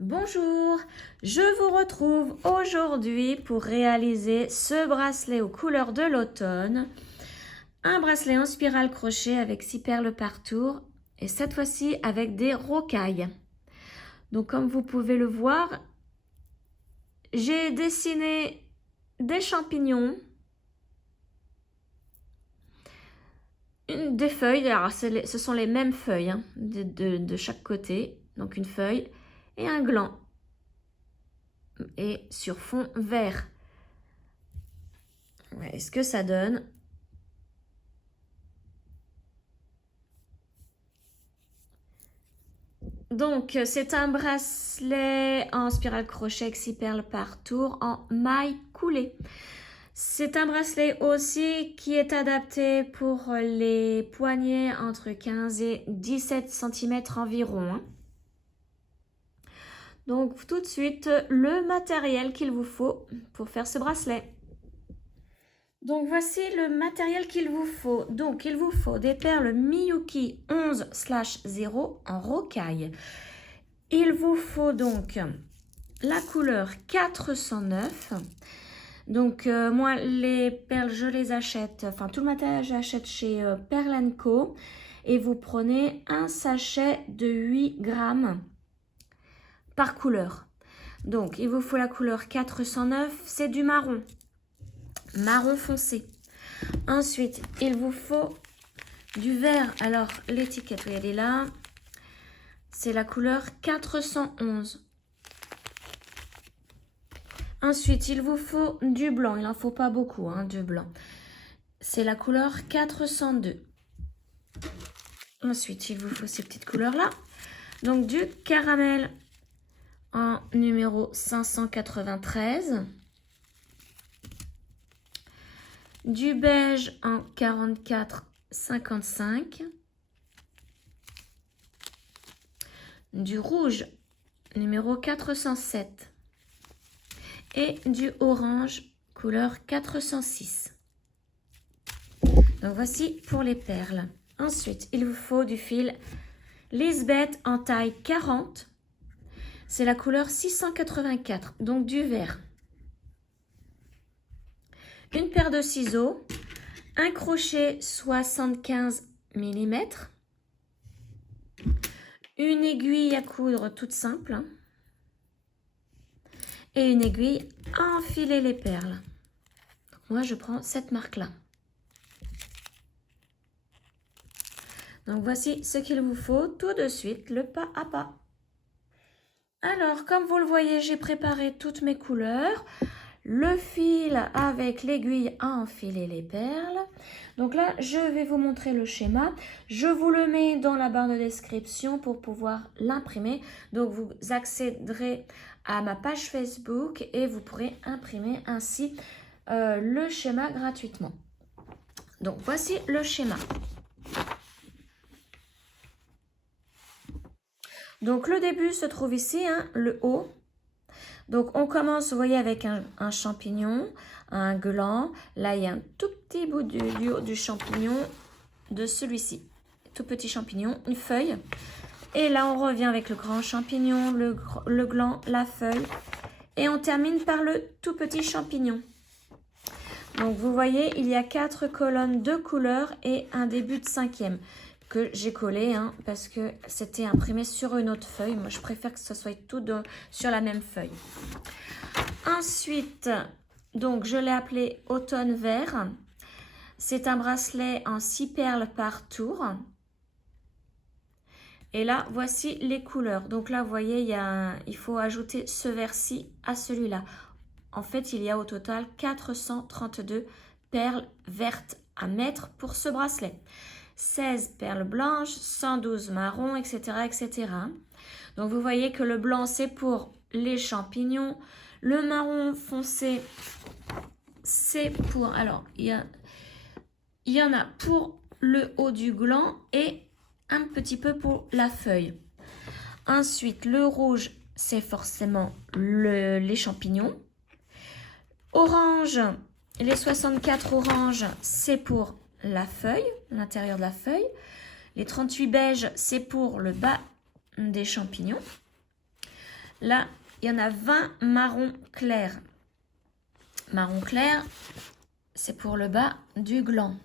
Bonjour, je vous retrouve aujourd'hui pour réaliser ce bracelet aux couleurs de l'automne. Un bracelet en spirale crochet avec 6 perles par tour et cette fois-ci avec des rocailles. Donc comme vous pouvez le voir, j'ai dessiné des champignons, des feuilles, alors ce sont les mêmes feuilles hein, de chaque côté, donc une feuille et un gland. Et sur fond vert. Ouais, est-ce que ça donne? Donc, c'est un bracelet en spirale crochet avec 6 perles par tour en maille coulée. C'est un bracelet aussi qui est adapté pour les poignets entre 15 et 17 cm environ. Donc, tout de suite, le matériel qu'il vous faut pour faire ce bracelet. Donc, voici le matériel qu'il vous faut. Donc, il vous faut des perles Miyuki 11/0 en rocaille. Il vous faut donc la couleur 409. Donc, moi, les perles, je les achète, enfin, tout le matériel, j'achète chez Perle & Co. Et vous prenez un sachet de 8 grammes par couleur. Donc, il vous faut la couleur 409, c'est du marron. Marron foncé. Ensuite, il vous faut du vert. Alors, l'étiquette, elle est là. C'est la couleur 411. Ensuite, il vous faut du blanc. Il n'en faut pas beaucoup, hein, du blanc. C'est la couleur 402. Ensuite, il vous faut ces petites couleurs-là. Donc, du caramel en numéro 593. Du beige en 44,55. Du rouge numéro 407. Et du orange couleur 406. Donc voici pour les perles. Ensuite, il vous faut du fil Lisbeth en taille 40. C'est la couleur 684, donc du vert. Une paire de ciseaux, un crochet 75 mm, une aiguille à coudre toute simple et une aiguille à enfiler les perles. Donc moi, je prends cette marque-là. Donc voici ce qu'il vous faut tout de suite, le pas à pas. Alors, comme vous le voyez, j'ai préparé toutes mes couleurs. Le fil avec l'aiguille à enfiler les perles. Donc là, je vais vous montrer le schéma. Je vous le mets dans la barre de description pour pouvoir l'imprimer. Donc, vous accéderez à ma page Facebook et vous pourrez imprimer ainsi le schéma gratuitement. Donc, voici le schéma. Donc, le début se trouve ici, hein, le haut. Donc, on commence, vous voyez, avec un champignon, un gland. Là, il y a un tout petit bout du haut du champignon, de celui-ci. Tout petit champignon, une feuille. Et là, on revient avec le grand champignon, le gland, la feuille. Et on termine par le tout petit champignon. Donc, vous voyez, il y a 4 colonnes de couleurs et un début de 5e que j'ai collé hein, parce que c'était imprimé sur une autre feuille. Moi, je préfère que ce soit tout sur la même feuille. Ensuite, donc, je l'ai appelé Automne Vert. C'est un bracelet en 6 perles par tour. Et là, voici les couleurs. Donc là, vous voyez, il faut ajouter ce vert-ci à celui-là. En fait, il y a au total 432 perles vertes à mettre pour ce bracelet. 16 perles blanches, 112 marrons, etc., etc. Donc, vous voyez que le blanc, c'est pour les champignons. Le marron foncé, c'est pour... Alors, il y en a pour le haut du gland et un petit peu pour la feuille. Ensuite, le rouge, c'est forcément les champignons. Orange, les 64 oranges, c'est pour la feuille, l'intérieur de la feuille. Les 38 beiges, c'est pour le bas des champignons. Là, il y en a 20 marron clair. Marron clair, c'est pour le bas du gland.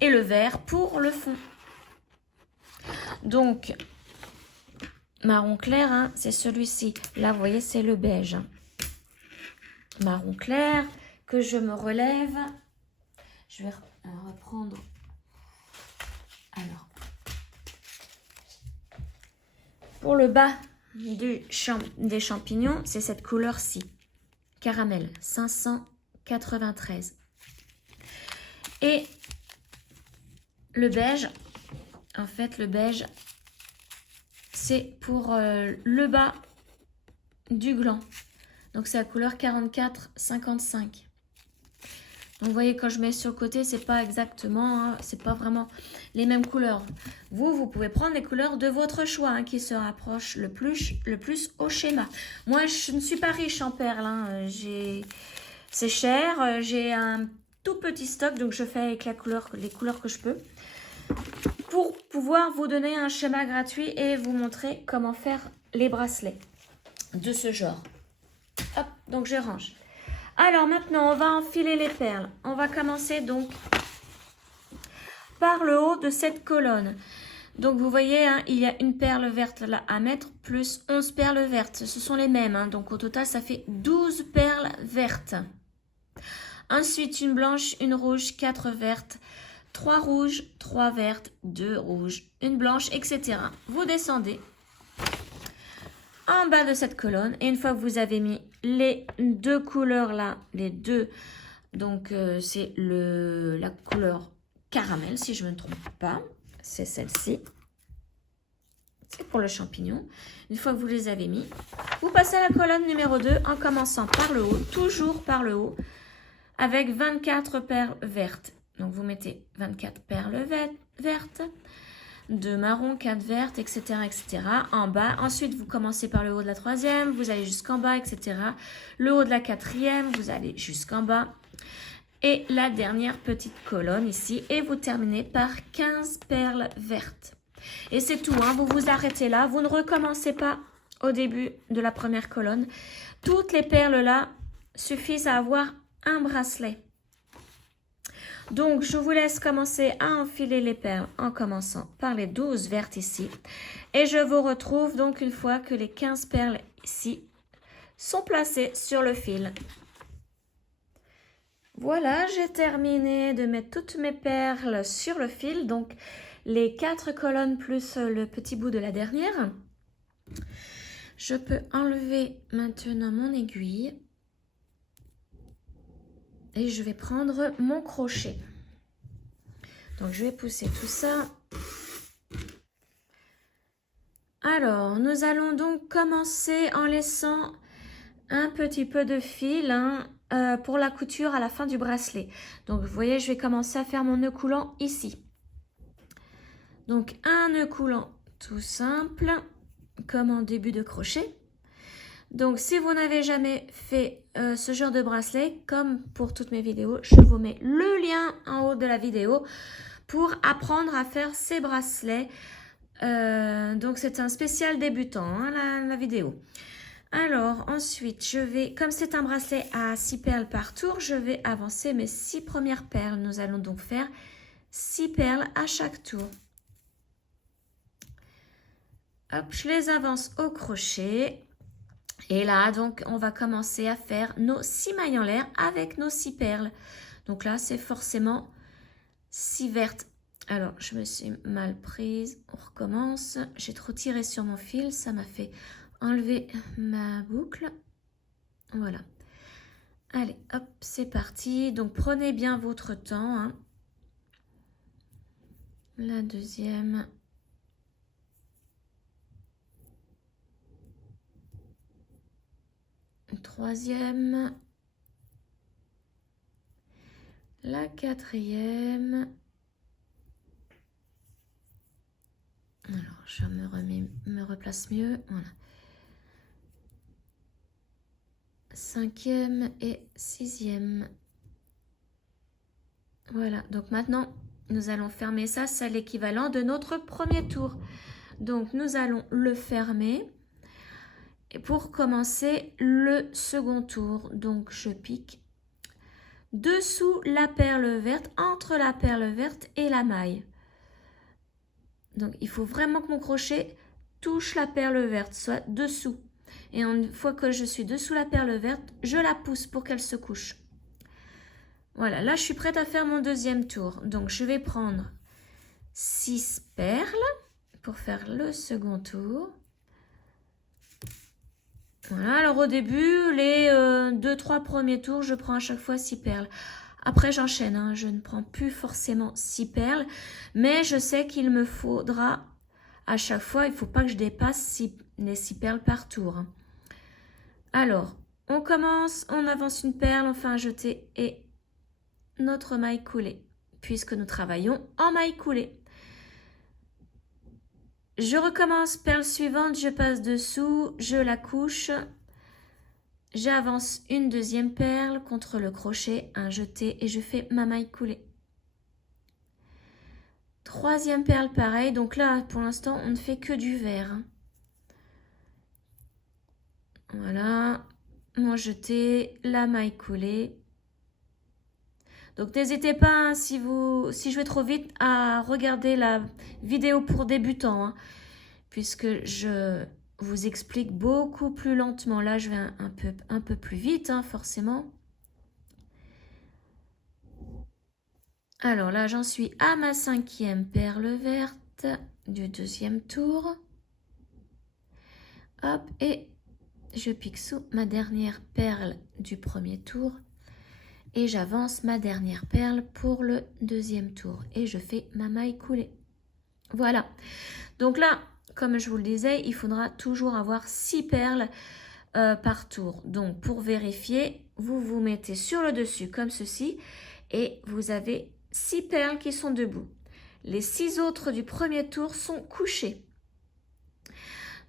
Et le vert pour le fond. Donc, marron clair, hein, c'est celui-ci. Là, vous voyez, c'est le beige. Marron clair, que je me relève. Je vais reprendre. Alors, pour le bas des champignons, c'est cette couleur-ci. Caramel, 593. Et le beige, en fait, le beige, c'est pour le bas du gland. Donc, c'est la couleur 44,55. Donc, vous voyez, quand je mets sur le côté, c'est pas exactement, hein, c'est pas vraiment les mêmes couleurs. Vous pouvez prendre les couleurs de votre choix, hein, qui se rapprochent le plus au schéma. Moi, je ne suis pas riche en perles, hein. C'est cher, j'ai un tout petit stock, donc je fais avec les couleurs que je peux, pour pouvoir vous donner un schéma gratuit et vous montrer comment faire les bracelets de ce genre. Hop, donc je range. Alors maintenant, on va enfiler les perles. On va commencer donc par le haut de cette colonne. Donc vous voyez, hein, il y a une perle verte là à mettre, plus 11 perles vertes. Ce sont les mêmes, hein, donc au total, ça fait 12 perles vertes. Ensuite, une blanche, une rouge, 4 vertes, 3 rouges, 3 vertes, 2 rouges, une blanche, etc. Vous descendez en bas de cette colonne et une fois que vous avez mis les deux couleurs là, les deux, donc c'est la couleur caramel si je ne me trompe pas, c'est celle-ci, c'est pour le champignon. Une fois que vous les avez mis, vous passez à la colonne numéro 2 en commençant par le haut, toujours par le haut, avec 24 perles vertes. Donc vous mettez 24 perles vertes, 2 marrons, 4 vertes, etc., etc. en bas. Ensuite, vous commencez par le haut de la troisième, vous allez jusqu'en bas, etc. Le haut de la quatrième, vous allez jusqu'en bas. Et la dernière petite colonne ici. Et vous terminez par 15 perles vertes. Et c'est tout, hein. Vous vous arrêtez là. Vous ne recommencez pas au début de la première colonne. Toutes les perles là suffisent à avoir un bracelet. Donc, je vous laisse commencer à enfiler les perles en commençant par les 12 vertes ici. Et je vous retrouve donc une fois que les 15 perles ici sont placées sur le fil. Voilà, j'ai terminé de mettre toutes mes perles sur le fil. Donc, les 4 colonnes plus le petit bout de la dernière. Je peux enlever maintenant mon aiguille. Et je vais prendre mon crochet. Donc, je vais pousser tout ça. Alors, nous allons donc commencer en laissant un petit peu de fil, hein, pour la couture à la fin du bracelet. Donc, vous voyez, je vais commencer à faire mon nœud coulant ici. Donc, un nœud coulant tout simple, comme en début de crochet. Donc, si vous n'avez jamais fait ce genre de bracelet, comme pour toutes mes vidéos, je vous mets le lien en haut de la vidéo pour apprendre à faire ces bracelets. Donc, c'est un spécial débutant, hein, la vidéo. Alors, ensuite, je vais, comme c'est un bracelet à 6 perles par tour, je vais avancer mes 6 premières perles. Nous allons donc faire 6 perles à chaque tour. Hop, je les avance au crochet. Et là, donc, on va commencer à faire nos 6 mailles en l'air avec nos 6 perles. Donc là, c'est forcément 6 vertes. Alors, je me suis mal prise. On recommence. J'ai trop tiré sur mon fil. Ça m'a fait enlever ma boucle. Voilà. Allez, hop, c'est parti. Donc, prenez bien votre temps, hein. La deuxième. Troisième, la quatrième. Alors, je me replace mieux. Voilà. Cinquième et sixième. Voilà. Donc maintenant, nous allons fermer ça. C'est l'équivalent de notre premier tour. Donc, nous allons le fermer. pour commencer le second tour. Donc je pique dessous la perle verte, entre la perle verte et la maille. Donc il faut vraiment que mon crochet touche la perle verte, soit dessous. Et une fois que je suis dessous la perle verte, je la pousse pour qu'elle se couche. Voilà, là je suis prête à faire mon deuxième tour. Donc je vais prendre 6 perles pour faire le second tour. Voilà, alors au début, les 2-3 premiers tours, je prends à chaque fois 6 perles. Après, j'enchaîne, hein, je ne prends plus forcément 6 perles, mais je sais qu'il me faudra, à chaque fois, il ne faut pas que je dépasse les 6 perles par tour. Hein. Alors, on commence, on avance une perle, on fait un jeté et notre maille coulée, puisque nous travaillons en maille coulée. Je recommence, perle suivante, je passe dessous, je la couche, j'avance une deuxième perle contre le crochet, un jeté et je fais ma maille coulée. Troisième perle, pareil, donc là pour l'instant on ne fait que du vert. Hein. Voilà, mon jeté, la maille coulée. Donc n'hésitez pas, hein, si je vais trop vite, à regarder la vidéo pour débutants, hein, puisque je vous explique beaucoup plus lentement. Là, je vais un peu plus vite, hein, forcément. Alors là, j'en suis à ma 5e perle verte du deuxième tour. Hop, et je pique sous ma dernière perle du premier tour. Et j'avance ma dernière perle pour le deuxième tour. Et je fais ma maille coulée. Voilà. Donc là, comme je vous le disais, il faudra toujours avoir 6 perles par tour. Donc pour vérifier, vous vous mettez sur le dessus comme ceci. Et vous avez 6 perles qui sont debout. Les 6 autres du premier tour sont couchées.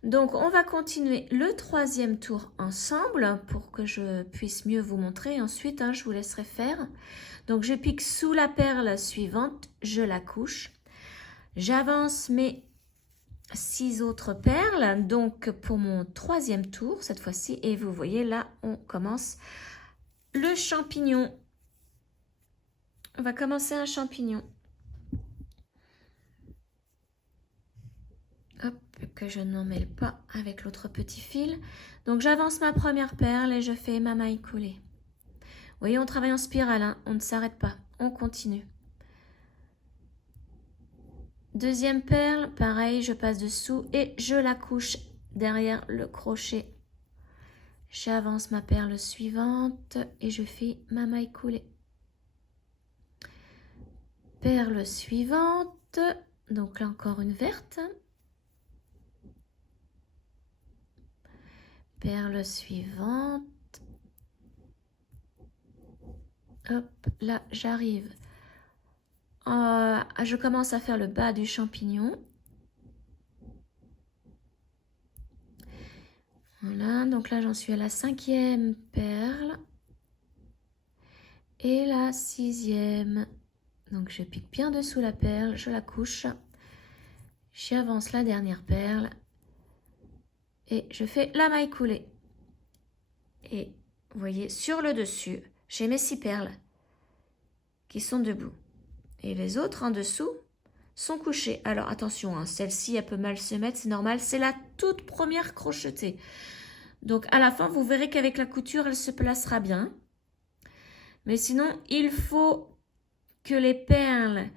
Donc, on va continuer le troisième tour ensemble pour que je puisse mieux vous montrer. Ensuite, hein, je vous laisserai faire. Donc, je pique sous la perle suivante, je la couche. J'avance mes 6 autres perles, donc pour mon troisième tour cette fois-ci. Et vous voyez, là, on commence le champignon. On va commencer un champignon. Hop, que je n'emmêle pas avec l'autre petit fil. Donc j'avance ma première perle et je fais ma maille coulée. Vous voyez, on travaille en spirale, hein, on ne s'arrête pas, on continue. Deuxième perle, pareil, je passe dessous et je la couche derrière le crochet. J'avance ma perle suivante et je fais ma maille coulée. Perle suivante, donc là encore une verte. Perle suivante. Hop, là j'arrive. Je commence à faire le bas du champignon. Voilà, donc là j'en suis à la 5e perle. Et la 6e. Donc je pique bien dessous la perle, je la couche. J'avance la dernière perle. Et je fais la maille coulée. Et vous voyez, sur le dessus, j'ai mes 6 perles qui sont debout. Et les autres en dessous sont couchées. Alors attention, hein, celle-ci, elle peut mal se mettre, c'est normal. C'est la toute première crochetée. Donc à la fin, vous verrez qu'avec la couture, elle se placera bien. Mais sinon, il faut que les perles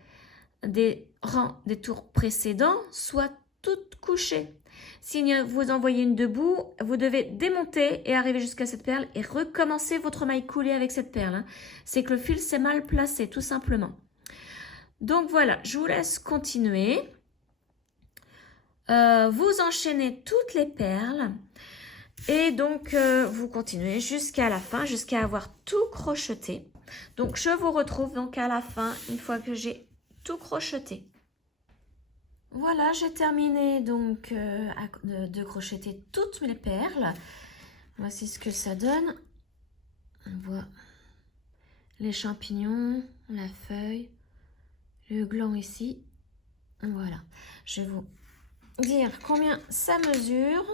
des rangs des tours précédents soient toutes couchées. Si vous en voyez une debout, vous devez démonter et arriver jusqu'à cette perle et recommencer votre maille coulée avec cette perle. Hein. C'est que le fil s'est mal placé, tout simplement. Donc voilà, je vous laisse continuer. Vous enchaînez toutes les perles et donc vous continuez jusqu'à la fin, jusqu'à avoir tout crocheté. Donc je vous retrouve donc à la fin, une fois que j'ai tout crocheté. Voilà, j'ai terminé donc de crocheter toutes mes perles. Voici ce que ça donne. On voit les champignons, la feuille, le gland ici. Voilà, je vais vous dire combien ça mesure.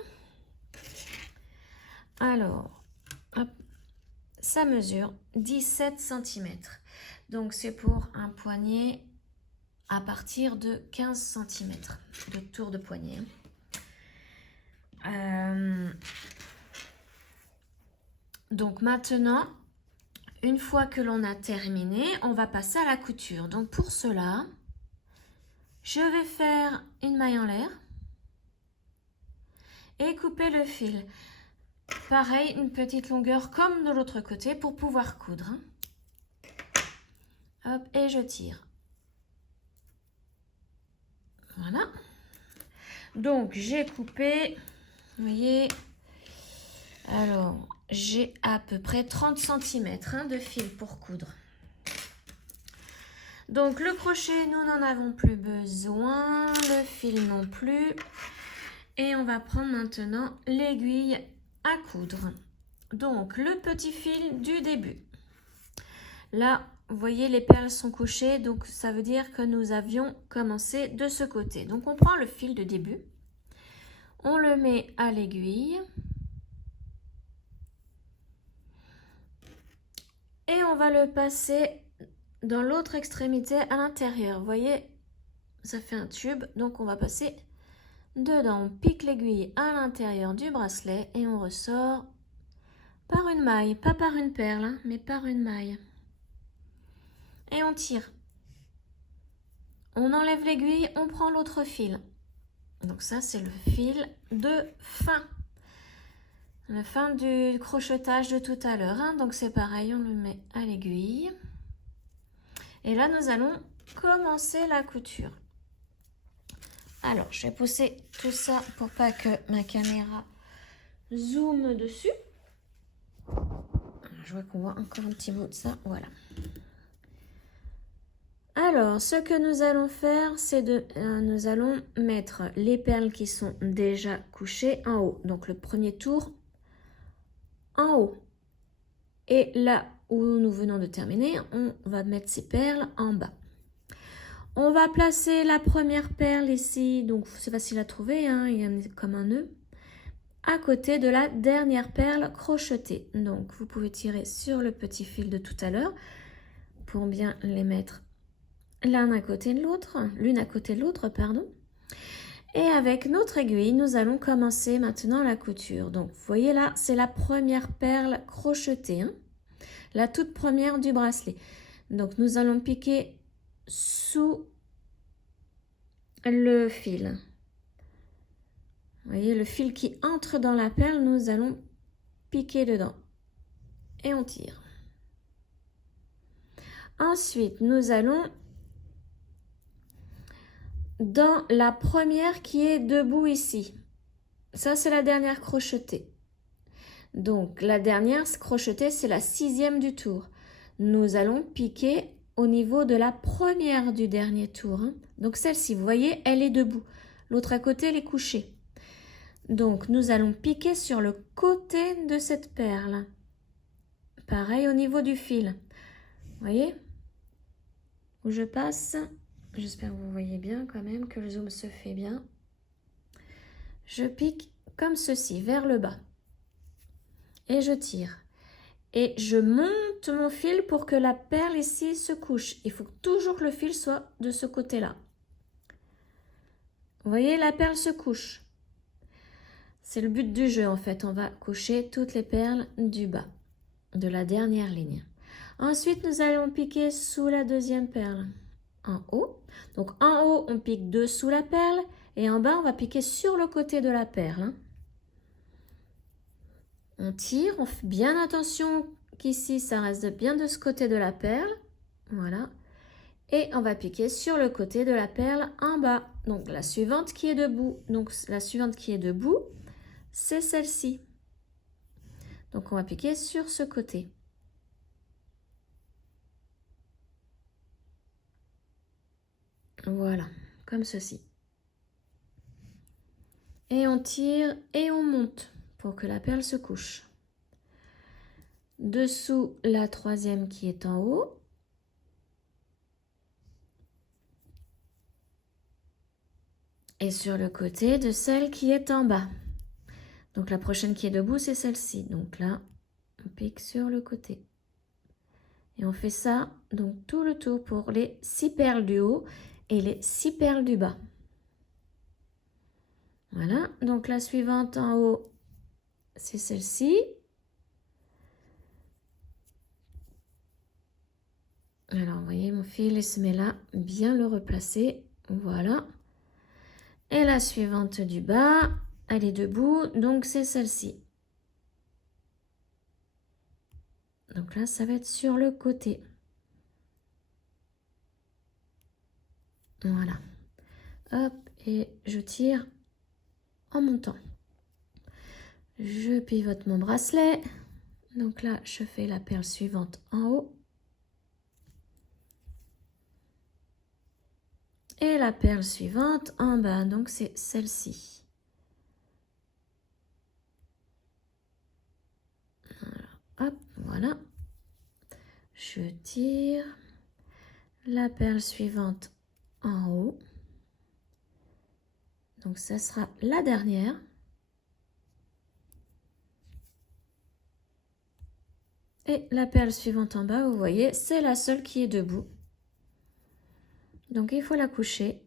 Alors, hop, ça mesure 17 cm. Donc, c'est pour un poignet à partir de 15 cm de tour de poignet. Donc, maintenant, une fois que l'on a terminé, on va passer à la couture. Donc, pour cela, je vais faire une maille en l'air et couper le fil. Pareil, une petite longueur comme de l'autre côté pour pouvoir coudre. Hop, et je tire. Voilà. Donc, j'ai coupé, vous voyez, alors, j'ai à peu près 30 cm de fil pour coudre. Donc, le crochet, nous n'en avons plus besoin, le fil non plus. Et on va prendre maintenant l'aiguille à coudre. Donc, le petit fil du début. Là, vous voyez, les perles sont couchées, donc ça veut dire que nous avions commencé de ce côté. Donc, on prend le fil de début, on le met à l'aiguille et on va le passer dans l'autre extrémité à l'intérieur. Vous voyez, ça fait un tube, donc on va passer dedans. On pique l'aiguille à l'intérieur du bracelet et on ressort par une maille, pas par une perle, hein, mais par une maille. Et on tire. On enlève l'aiguille, on prend l'autre fil. Donc ça, c'est le fil de fin. La fin du crochetage de tout à l'heure. Hein. Donc c'est pareil, on le met à l'aiguille. Et là, nous allons commencer la couture. Alors, je vais pousser tout ça pour pas que ma caméra zoome dessus. Je vois qu'on voit encore un petit bout de ça. Voilà. Alors, ce que nous allons faire, c'est nous allons mettre les perles qui sont déjà couchées en haut. Donc, le premier tour en haut. Et là où nous venons de terminer, on va mettre ces perles en bas. On va placer la première perle ici, donc c'est facile à trouver, hein, il y a comme un nœud, à côté de la dernière perle crochetée. Donc, vous pouvez tirer sur le petit fil de tout à l'heure pour bien les mettre l'un à côté de l'autre, l'une à côté de l'autre, pardon. Et avec notre aiguille, nous allons commencer maintenant la couture. Donc, vous voyez là, c'est la première perle crochetée, hein, la toute première du bracelet. Donc, nous allons piquer sous le fil. Vous voyez, le fil qui entre dans la perle, nous allons piquer dedans. Et on tire. Ensuite, nous allons dans la première qui est debout ici. Ça, c'est la dernière crochetée. Donc, la dernière crochetée, c'est la 6e du tour. Nous allons piquer au niveau de la première du dernier tour. Hein. Donc, celle-ci, vous voyez, elle est debout. L'autre à côté, elle est couchée. Donc, nous allons piquer sur le côté de cette perle. Pareil au niveau du fil. Vous voyez où je passe. J'espère que vous voyez bien quand même, que le zoom se fait bien. Je pique comme ceci, vers le bas. Et je tire. Et je monte mon fil pour que la perle ici se couche. Il faut toujours que le fil soit de ce côté-là. Vous voyez, la perle se couche. C'est le but du jeu en fait. On va coucher toutes les perles du bas, de la dernière ligne. Ensuite, nous allons piquer sous la deuxième perle. En haut. Donc en haut, on pique dessous la perle et en bas, on va piquer sur le côté de la perle. Hein. On tire, on fait bien attention qu'ici, ça reste bien de ce côté de la perle. Voilà. Et on va piquer sur le côté de la perle en bas. Donc la suivante qui est debout. Donc la suivante qui est debout, c'est celle-ci. Donc on va piquer sur ce côté. Voilà, comme ceci. Et on tire et on monte pour que la perle se couche. Dessous la troisième qui est en haut. Et sur le côté de celle qui est en bas. Donc la prochaine qui est debout, c'est celle-ci. Donc là, on pique sur le côté. Et on fait ça, donc tout le tour pour les 6 perles du haut et les 6 perles du bas. Voilà, donc la suivante en haut, c'est celle-ci. Alors, vous voyez, mon fil, il se met là, bien le replacer. Voilà. Et la suivante du bas, elle est debout, donc c'est celle-ci. Donc là, ça va être sur le côté. Voilà. Hop, et je tire en montant. Je pivote mon bracelet. Donc là, je fais la perle suivante en haut. Et la perle suivante en bas, donc c'est celle-ci. Hop, voilà. Je tire la perle suivante en haut. Donc ça sera la dernière. Et la perle suivante en bas, vous voyez, c'est la seule qui est debout. Donc il faut la coucher.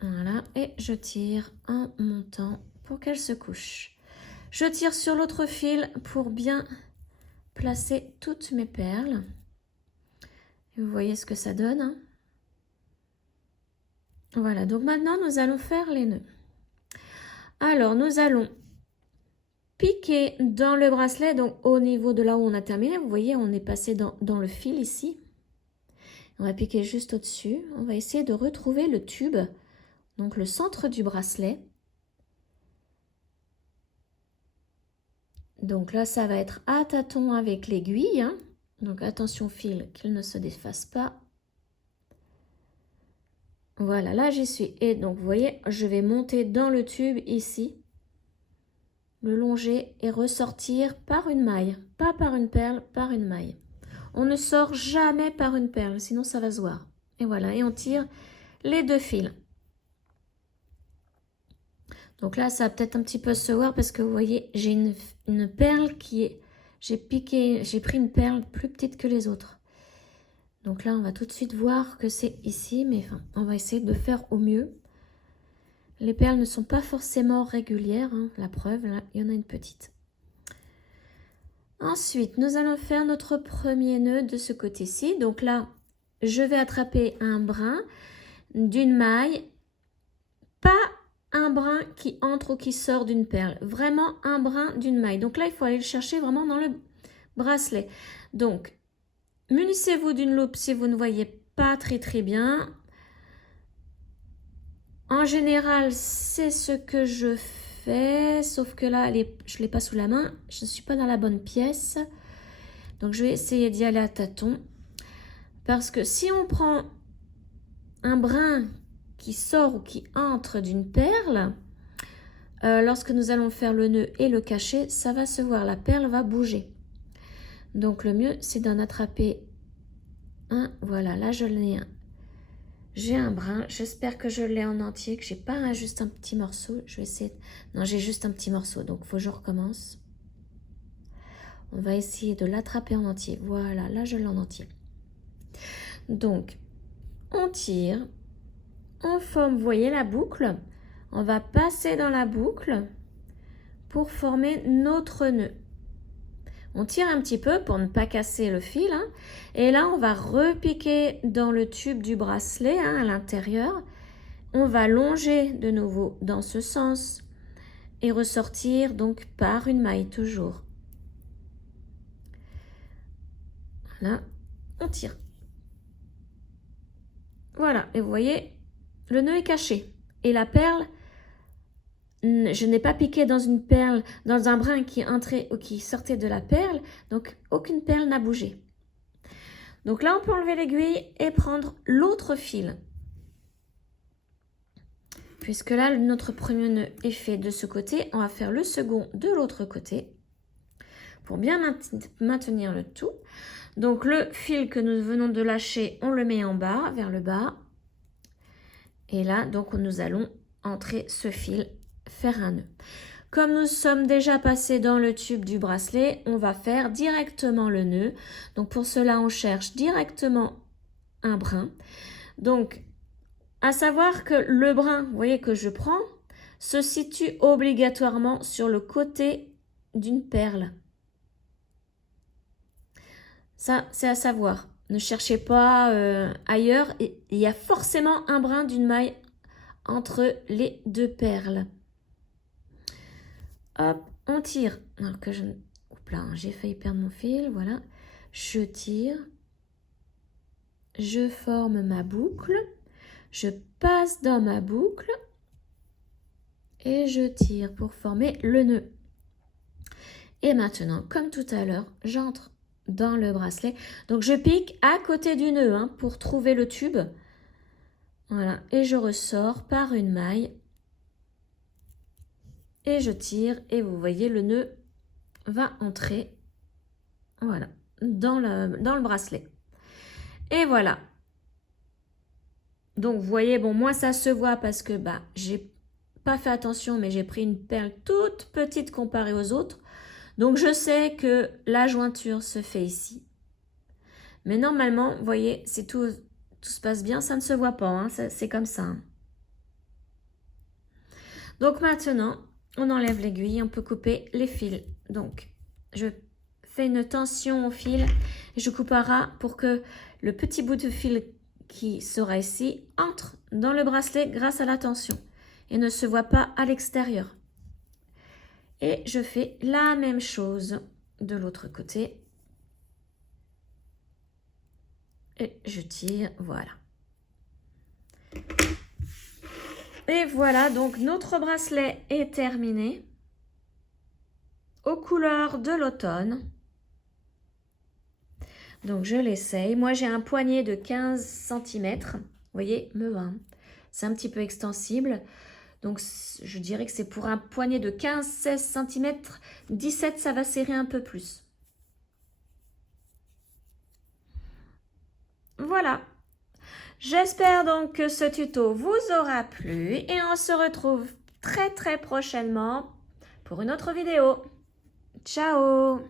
Voilà, et je tire en montant pour qu'elle se couche. Je tire sur l'autre fil pour bien placer toutes mes perles. Et vous voyez ce que ça donne, hein? Voilà, donc maintenant nous allons faire les nœuds. Alors nous allons piquer dans le bracelet, donc au niveau de là où on a terminé, vous voyez, on est passé dans le fil ici. On va piquer juste au-dessus. On va essayer de retrouver le tube, donc le centre du bracelet. Donc là, ça va être à tâtons avec l'aiguille, hein. Donc attention fil, qu'il ne se défasse pas. Voilà, là j'y suis. Et donc vous voyez, je vais monter dans le tube ici, le longer et ressortir par une maille. Pas par une perle, par une maille. On ne sort jamais par une perle, sinon ça va se voir. Et voilà, et on tire les 2 fils. Donc là, ça va peut-être un petit peu se voir parce que vous voyez, j'ai une perle qui est... J'ai pris une perle plus petite que les autres. Donc là, on va tout de suite voir que c'est ici, mais enfin, on va essayer de faire au mieux. Les perles ne sont pas forcément régulières, hein, la preuve, là, il y en a une petite. Ensuite, nous allons faire notre premier nœud de ce côté-ci. Donc là, je vais attraper un brin d'une maille, pas un brin qui entre ou qui sort d'une perle, vraiment un brin d'une maille. Donc là, il faut aller le chercher vraiment dans le bracelet. Donc, munissez-vous d'une loupe si vous ne voyez pas très bien. En général, c'est ce que je fais, sauf que là, je ne l'ai pas sous la main, je ne suis pas dans la bonne pièce. Donc, je vais essayer d'y aller à tâtons. Parce que si on prend un brin qui sort ou qui entre d'une perle, lorsque nous allons faire le nœud et le cacher, ça va se voir, la perle va bouger. Donc le mieux, c'est d'en attraper un. Voilà, là je l'ai un. J'ai un brin, j'espère que je l'ai en entier, que j'ai pas juste un petit morceau. Je vais essayer. Non, j'ai juste un petit morceau, donc il faut que je recommence. On va essayer de l'attraper en entier. Voilà, là je l'ai en entier. Donc, on tire, on forme, vous voyez la boucle. On va passer dans la boucle pour former notre nœud. On tire un petit peu pour ne pas casser le fil, hein. Et là, on va repiquer dans le tube du bracelet, hein, à l'intérieur. On va longer de nouveau dans ce sens et ressortir donc par une maille toujours. Voilà, on tire. Voilà, et vous voyez, le nœud est caché. Et la perle, je n'ai pas piqué dans une perle, dans un brin qui entrait ou qui sortait de la perle, donc aucune perle n'a bougé. Donc là, on peut enlever l'aiguille et prendre l'autre fil. Puisque là, notre premier nœud est fait de ce côté, on va faire le second de l'autre côté pour bien maintenir le tout. Donc le fil que nous venons de lâcher, on le met en bas, vers le bas. Et là, donc, nous allons entrer ce fil, faire un nœud. Comme nous sommes déjà passés dans le tube du bracelet, on va faire directement le nœud. Donc, pour cela, on cherche directement un brin. Donc, à savoir que le brin, vous voyez que je prends, se situe obligatoirement sur le côté d'une perle. Ça, c'est à savoir. Ne cherchez pas ailleurs. Il y a forcément un brin d'une maille entre les deux perles. Hop, on tire. Alors que je... Oups là, j'ai failli perdre mon fil. Voilà. Je tire. Je forme ma boucle. Je passe dans ma boucle. Et je tire pour former le nœud. Et maintenant, comme tout à l'heure, j'entre dans le bracelet. Donc, je pique à côté du nœud hein, pour trouver le tube. Voilà. Et je ressors par une maille. Et je tire. Et vous voyez, le nœud va entrer voilà, dans le bracelet. Et voilà. Donc, vous voyez, bon, moi, ça se voit parce que j'ai pas fait attention, mais j'ai pris une perle toute petite comparée aux autres. Donc, je sais que la jointure se fait ici. Mais normalement, vous voyez, si tout se passe bien, ça ne se voit pas. Hein, c'est comme ça. Hein. Donc, maintenant, on enlève l'aiguille. On peut couper les fils. Donc, je fais une tension au fil. Et je coupe à ras pour que le petit bout de fil qui sera ici entre dans le bracelet grâce à la tension. Et ne se voit pas à l'extérieur. Et je fais la même chose de l'autre côté. Et je tire, voilà. Et voilà, donc notre bracelet est terminé. Aux couleurs de l'automne. Donc je l'essaye. Moi j'ai un poignet de 15 cm. Vous voyez, me va. C'est un petit peu extensible. Donc, je dirais que c'est pour un poignet de 15-16 cm. 17, ça va serrer un peu plus. Voilà. J'espère donc que ce tuto vous aura plu. Et on se retrouve très prochainement pour une autre vidéo. Ciao!